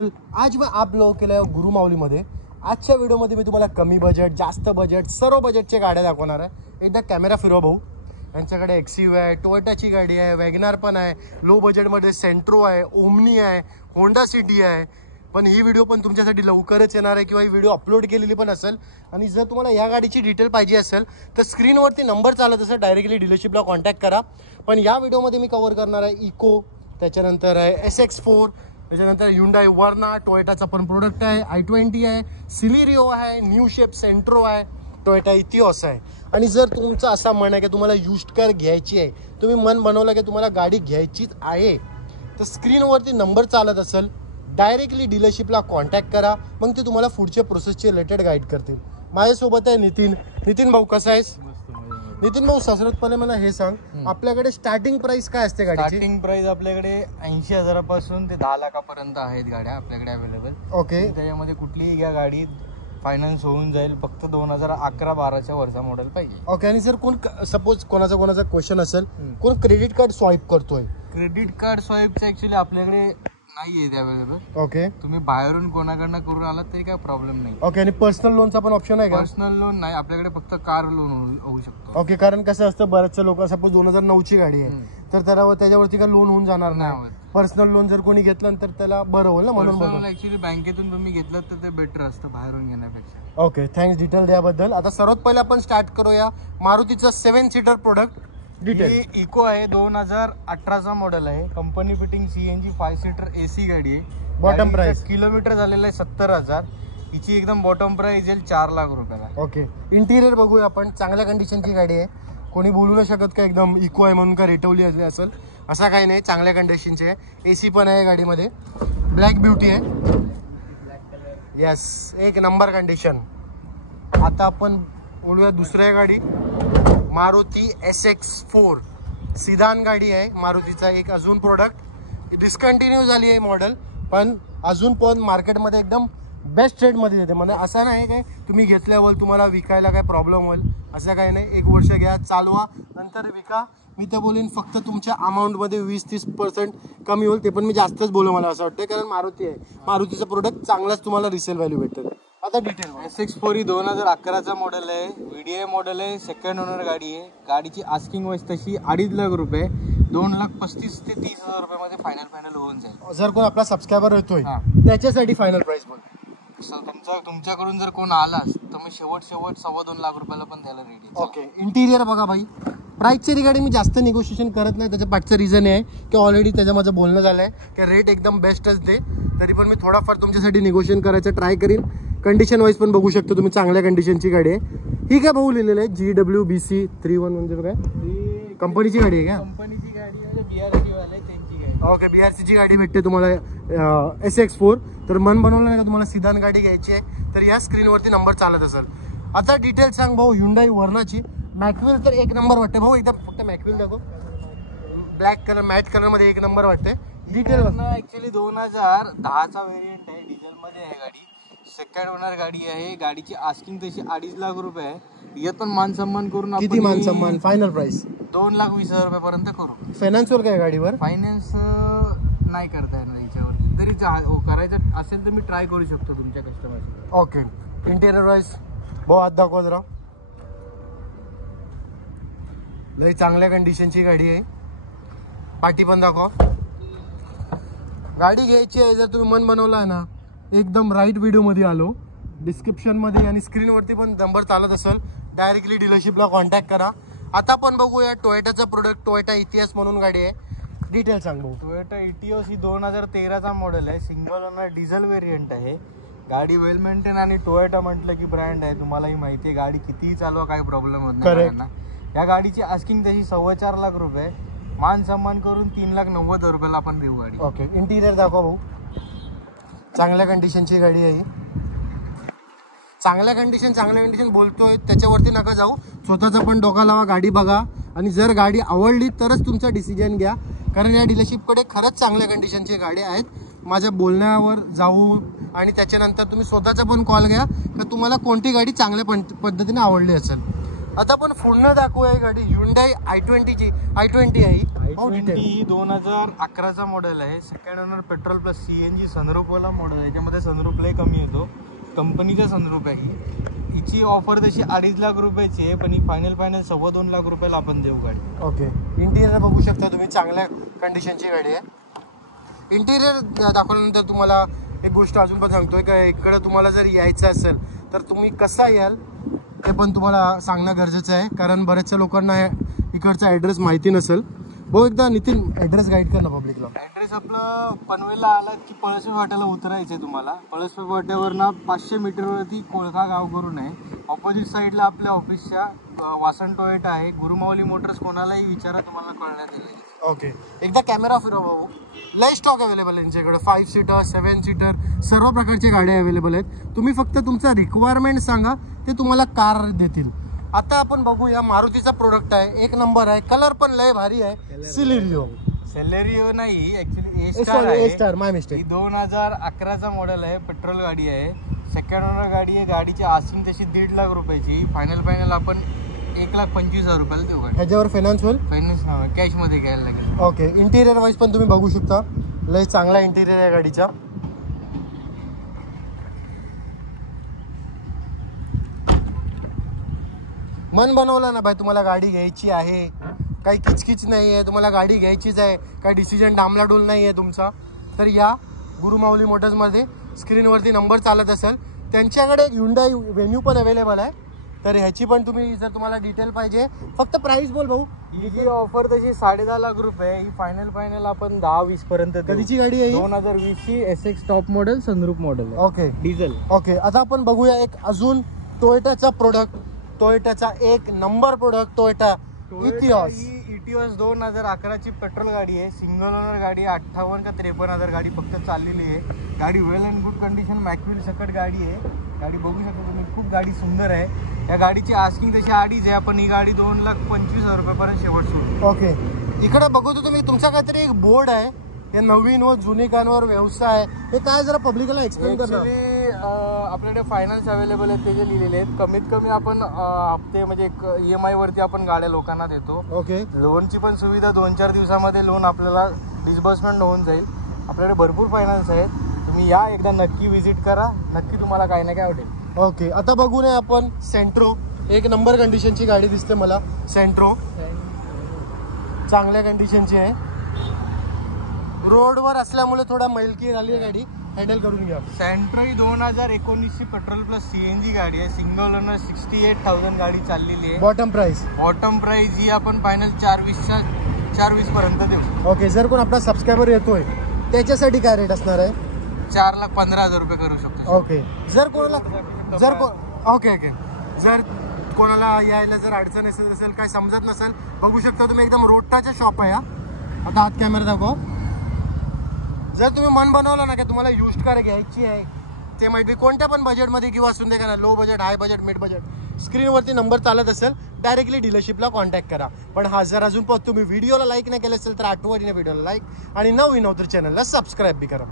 आज मैं आप लोगों के लिए गुरुमावलीमध्ये आजच्या व्हिडिओमध्ये मी तुम्हाला कमी बजेट जास्त बजेट सर्व बजेटच्या गाड्या दाखवणार आहे। एकदा कॅमेरा फिरवा भाऊ। यांच्याकडे एक्सिव्ह आहे, टोयोटाची गाडी आहे, वॅगनार पण आहे, लो बजेटमध्ये सेंट्रो आहे, ओमनी आहे, होंडा सिटी आहे। पण ही व्हिडिओ पण तुमच्यासाठी लवकरच येणार आहे किंवा ही व्हिडिओ अपलोड केलेली पण असेल। आणि जर तुम्हाला या गाडीची डिटेल पाहिजे असेल तर स्क्रीनवरती नंबर चालत असेल, डायरेक्टली डीलरशिपला कॉन्टॅक्ट करा। पण या व्हिडिओमध्ये मी कव्हर करणार आहे इको, त्याच्यानंतर आहे SX4, त्याच्यानंतर Hyundai वर्ना, टोयोटाचा पण प्रोडक्ट आहे, i20 आहे, सिलेरिओ आहे, न्यू शेप सेंट्रो आहे, टोयोटा इथिओस आहे। आणि जर तुमचं असा मन आहे की तुम्हाला युज्ड कार घ्यायची आहे, तुम्ही मन बनवलं की तुम्हाला गाडी घ्यायचीच आहे, तर स्क्रीनवरती नंबर चालत असेल, डायरेक्टली डीलरशिपला कॉन्टॅक्ट करा। मग ते तुम्हाला पुढच्या प्रोसेसचे रिलेटेड गाईड करतील। माझ्यासोबत आहे नितीन भाऊ, कसा आहेस? नितीन भाऊ, सर्वप्रथम मला हे सांग, आपल्याकडे स्टार्टिंग प्राइस काय असते गाडीची? स्टार्टिंग प्राइस आपल्याकडे 80,000 पासून ते 10 लाखापर्यंत आहेत गाड्या आपल्याकडे अवेलेबल। ओके, त्याच्यामध्ये कुठलीही घ्या गाडी फायनान्स होऊन जाईल, फक्त 2011-12च्या वरचा मॉडेल पाहिजे। ओके। आणि सर कोण सपोज कोणाचा क्वेश्चन असेल, कोण क्रेडिट कार्ड स्वाईप करतोय? क्रेडिट कार्ड स्वाईपचं ऍक्च्युली आपल्याकडे नाही आहे अवेलेबल। ओके, तुम्ही बाहेरून कोणाकडनं करून आलात तरी काय प्रॉब्लेम नाही। ओके। आणि पर्सनल लोनचा पण ऑप्शन आहे का? पर्सनल लोन नाही आपल्याकडे, फक्त कार लोन होऊ शकतो। ओके, कारण कसं असतं, बरेचसे लोक सपोज 2009ची गाडी आहे तर त्याच्यावरती काय लोन होऊन जाणार नाही। पर्सनल लोन जर कोणी घेतलं तर त्याला बरं होईल ना, म्हणून ऍक्च्युली बँकेतून तुम्ही घेतलं तर ते बेटर असतं बाहेरून घेण्यापेक्षा। ओके, थँक्स डिटेल द्याबद्दल। आता सर्वात पहिले आपण स्टार्ट करूया मारुतीचं 7 सीटर प्रोडक्ट डिटेल। इको आहे, 2018चा मॉडेल आहे, company fitting CNG 5 seater AC गाडी आहे। बॉटम प्राइस किलोमीटर झालेलं आहे 70,000। हिची एकदम बॉटम प्राइस येईल 4 लाख रुपयाला। ओके, इंटिरियर बघूया आपण, चांगल्या कंडिशनची गाडी आहे। कोणी बोलू नाही शकत का एकदम इको आहे म्हणून का रेटवली असेल, असा काही नाही, चांगल्या कंडिशनची आहे। AC पण आहे गाडीमध्ये, ब्लॅक ब्युटी आहे, यस, एक नंबर कंडिशन। आता आपण बोलूया दुसऱ्या गाडी, मारुती SX4 सिदान गाडी आहे मारुतीचा, एक अजून प्रोडक्ट डिस्कंटिन्यू झाली आहे मॉडेल, पण अजून पण मार्केटमध्ये एकदम बेस्ट रेटमध्ये येते। म्हणजे असं नाही काय तुम्ही घेतल्यावर तुम्हाला विकायला काय प्रॉब्लेम होईल, असं काही नाही। 1 वर्ष घ्या, चालवा, नंतर विका। मी तर बोलेन फक्त तुमच्या अमाऊंटमध्ये 20-30% कमी होईल, ते पण मी जास्तच बोलू मला असं वाटतं, कारण मारुती आहे, मारुतीचं प्रोडक्ट चांगलाच तुम्हाला रिसेल व्हॅल्यू भेटेल। आता डिटेल, SX4 ही 2011चा मॉडेल आहे, VDI मॉडेल आहे, सेकंड ओनर गाडी आहे। गाडीची आस्किंग वाईज तशी 2.5 लाख रुपये, 2,35,000 ते 30,000 रुपयामध्ये फायनल होऊन जाईल। जर कोण आपला सबस्क्रायबर येतोय त्याच्यासाठी फायनल प्राइस बोल। तुमच्याकडून जर कोण आलास तर मी शेवट 2.25 लाख रुपयाला पण द्यायला रेडी। ओके, इंटिरियर बघा भाई, प्राइसच्या रिगार्डिंग मी जास्त निगोशिएशन करत नाही, त्याच्या पाठचं रिझन आहे की ऑलरेडी त्याचं माझं बोलणं झालं आहे की रेट एकदम बेस्टच दे, तरी पण मी थोडाफार तुमच्यासाठी निगोशिएशन करायचं ट्राय करीन। कंडिशन वाईज पण बघू शकतो तुम्ही, चांगल्या कंडिशनची गाडी आहे। ही काय भाऊ लिहिलेलं आहे GWBC 31 म्हणजे काय कंपनीची गाडी आहे का? कंपनीची गाडी आहे, BRC वाले त्यांची गाडी। ओके, BRCची गाडी भेटते तुम्हाला SX4। तर मन बनवलं नाही का तुम्हाला सिदान गाडी घ्यायची आहे तर या स्क्रीनवरती नंबर चालत असेल। आता डिटेल सांग भाऊ, Hyundai वर्नाची मॅकविल तर एक नंबर वाटते भाऊ, एकदा फक्त मॅकविल दाखव, ब्लॅक कलर मॅट कलर मध्ये एक नंबर वाटते। डिटेल ऍक्च्युली 2010चा व्हेरियंट आहे, डिझेल मध्ये आहे गाडी, सेकंड ओनर गाडी आहे। गाडीची आस्किंग तशी 2.5 लाख रुपये आहे, यात पण मान सन्मान करून किती मान सन्मान? फायनल प्राइस 2,20,000 रुपयापर्यंत करू। फायनान्सवर काय गाडीवर? फायनान्स नाही करता येणार याच्यावर, तरी करायचं असेल तर मी ट्राय करू शकतो तुमच्या कस्टमर। ओके, इंटेरियर वाईज भाऊ हात दाखवा जरा, लई चांगल्या कंडिशनची गाडी आहे। पाठी पण दाखवा। गाडी घ्यायची आहे जर तुम्ही मन बनवला आहे ना, एकदम राईट व्हिडिओमध्ये आलो, डिस्क्रिप्शनमध्ये आणि स्क्रीनवरती पण नंबर चालत असेल, डायरेक्टली डीलरशिपला कॉन्टॅक्ट करा। आता आपण बघूया टोयोटाचा प्रोडक्ट, टोयोटा इतिहास म्हणून गाडी आहे। डिटेल सांग भाऊ। टोयोटा इटिओस ही 2013चा मॉडेल आहे, सिंगल ओनर डिझेल व्हेरियंट आहे। गाडी वेल मेंटेन, आणि टोयोटा म्हटलं की ब्रँड आहे, तुम्हालाही माहिती आहे, गाडी कितीही चालवा काही प्रॉब्लेम होत नाही। या गाडीची आस्किंग तशी 4.25 लाख रुपये, मान सन्मान करून 3,90,000 रुपयाला आपण देऊ गाडी। ओके, इंटिरियर दाखवा भाऊ, चांगल्या कंडिशनची गाडी आहे। चांगल्या कंडिशन बोलतोय त्याच्यावरती नका जाऊ, स्वतःचा पण डोका लावा, गाडी बघा, आणि जर गाडी आवडली तरच तुमचा डिसिजन घ्या, कारण या डीलरशिपकडे खरंच चांगल्या कंडिशनची गाडी आहेत। माझ्या बोलण्यावर जाऊ आणि त्याच्यानंतर तुम्ही स्वतःचा पण कॉल घ्या की तुम्हाला कोणती गाडी चांगल्या पद्धतीने आवडली असेल। आता आपण पुन्हा दाखवूया गाडी Hyundai i20 आहे। i20 ही 2011चा मॉडेल आहे. Second owner petrol plus CNG sunroof वाला मॉडेल आहे. याच्यामध्ये सनरूफ लय कमी येतो, कंपनीचा सनरूफ आहे. हिची ऑफर तशी 2.5 लाख रुपयाची आहे, पण ही फायनल 2.25 लाख रुपयाला आपण देऊ गाडी. ओके. इंटिरियर बघू शकता तुम्ही, चांगल्या कंडिशनची गाडी आहे. इंटिरियर दाखवल्यानंतर तुम्हाला एक गोष्ट अजून पण सांगतोय का, इकडं तुम्हाला जर यायचं असेल तर तुम्ही कसा याल ते पण तुम्हाला सांगणं गरजेचं आहे, कारण बऱ्याचशा लोकांना इकडचा ॲड्रेस माहिती नसेल. भाऊ एकदा नितीन ॲड्रेस गाईड कर ना पब्लिकला. ॲड्रेस आपलं पनवेलला आलात की पळसपे फाट्याला उतरायचं आहे तुम्हाला. पळसपे फाट्यावरनं 500 मीटरवरती कोळखा गाव करून आहे. ऑपोजिट साईडला आपल्या ऑफिसच्या वासंत टोयोटा आहे. गुरुमाऊली मोटर्स कोणालाही विचारा, तुम्हाला कळण्यात येईल. ओके. एकदा कॅमेरा फिरवा भाऊ. लय स्टॉक अवेलेबल आहे यांच्याकडे. 5 सीटर 7 सीटर सर्व प्रकारच्या गाड्या अवेलेबल आहेत. तुम्ही फक्त तुमचा रिक्वायरमेंट सांगा, ते तुम्हाला कार देतील. आता आपण बघूया मारुतीचा प्रोडक्ट आहे, एक नंबर आहे. कलर पण लय भारी आहे. सेलेरियो नाही, ऍक्च्युली ए स्टार माय मिस्टेक. 2011चा मॉडेल आहे, पेट्रोल गाडी आहे, सेकंड ओनर गाडी आहे. गाडीची आस्किंग तशी 1.5 लाख रुपयाची. फायनल आपण 1,25,000 रुपयाला देऊ गाडी. ह्याच्यावर फायनान्स होईल? फायनान्स नाही, कॅश मध्ये घ्यायला लागेल. ओके. इंटिरियर वाईज पण तुम्ही बघू शकता, लय चांगला इंटिरियर आहे गाडीचा. मन बनवलं ना भाई, तुम्हाला गाडी घ्यायची आहे, काही किचकिच नाही आहे, तुम्हाला गाडी घ्यायचीच आहे, काही डिसिजन डामलाडूल नाही आहे तुमचा, तर या गुरुमाऊली मोटर्समध्ये. स्क्रीनवरती नंबर चालत असेल. त्यांच्याकडे Hyundai Venue पण अवेलेबल आहे, तर ह्याची पण तुम्ही जर तुम्हाला डिटेल पाहिजे, फक्त प्राइस बोल भाऊ. ही ऑफर तशी 10.5 लाख रुपये. ही फायनल आपण 10-20 पर्यंत. कधीची गाडी आहे? 2020ची SX top model, sunroof model. Okay. Diesel. Okay. आता आपण बघूया एक अजून टोयोटाचा प्रोडक्ट, टोयोटाचा एक नंबर प्रोडक्ट, टोयोटा इटिओस. ही इटिओस 2011ची पेट्रोल गाडी आहे, सिंगल ओनर गाडी आहे. 58 का 53 हजार गाडी फक्त चाललेली आहे. गाडी वेल अँड गुड कंडिशन, मॅक्युअल सकट गाडी आहे. गाडी बघू शकता तुम्ही, खूप गाडी सुंदर आहे. या गाडीची आस्किंग तशी 2.5 आहे, आपण ही गाडी 2,25,000 रुपयापर्यंत शेवट सोडू. ओके. इकडे बघू तर तुम्ही, तुमचा काहीतरी एक बोर्ड आहे, हे नवीन व जुनिकांवर व्यवसाय, हे काय जरा पब्लिकला एक्सप्लेन करणार. आपल्याकडे फायनान्स अवेलेबल आहेत, ते जे लिहिलेले आहेत. कमीत कमी आपण हप्ते म्हणजे EMI वरती आपण गाड्या लोकांना देतो. ओके. लोनची पण सुविधा 2-4 दिवसामध्ये लोन आपल्याला डिस्बर्समेंट होऊन जाईल. आपल्याकडे भरपूर फायनान्स आहेत. तुम्ही या, एकदा नक्की व्हिजिट करा, नक्की तुम्हाला काही ना काय आवडेल. ओके. आता बघू नये आपण सेंट्रो, एक नंबर कंडिशनची गाडी दिसते मला. सेंट्रो चांगल्या कंडिशनची आहे, रोडवर असल्यामुळे थोडा मैलकी झाली आहे गाडी, हँडल करून घ्या. सेंट्रो ही 2019ची पेट्रोल प्लस CNG गाडी आहे. सिंगल ओनर 68,000 गाडी चाललेली आहे. बॉटम प्राइस ही आपण फायनल 420 पर्यंत देऊ. ओके. जर कोण आपला सबस्क्रायबर येतोय त्याच्यासाठी काय रेट असणार आहे? 4,15,000 रुपये करू शकतो. ओके. जर कोणाला यायला जर अडचण असेल, काय समजत नसेल, बघू शकता तुम्ही, एकदम रोडटाचा शॉप आहे. आता हात कॅमेरा दाखव. जर तुम्ही मन बनवलं ना की तुम्हाला युज्ड कार घ्यायची आहे, ते माहिती बी कोणत्या पण बजेटमध्ये किंवा असून दे का ना, low budget, high budget, mid budget, स्क्रीनवरती number चालत असेल, डायरेक्टली डीलरशिपला कॉन्टॅक्ट करा. पण हा जर अजून तुम्ही व्हिडिओला लाईक नाही केलं असेल तर आठवणीने व्हिडिओला लाईक आणि नवीन तर चॅनलला सबस्क्राईब बी करा.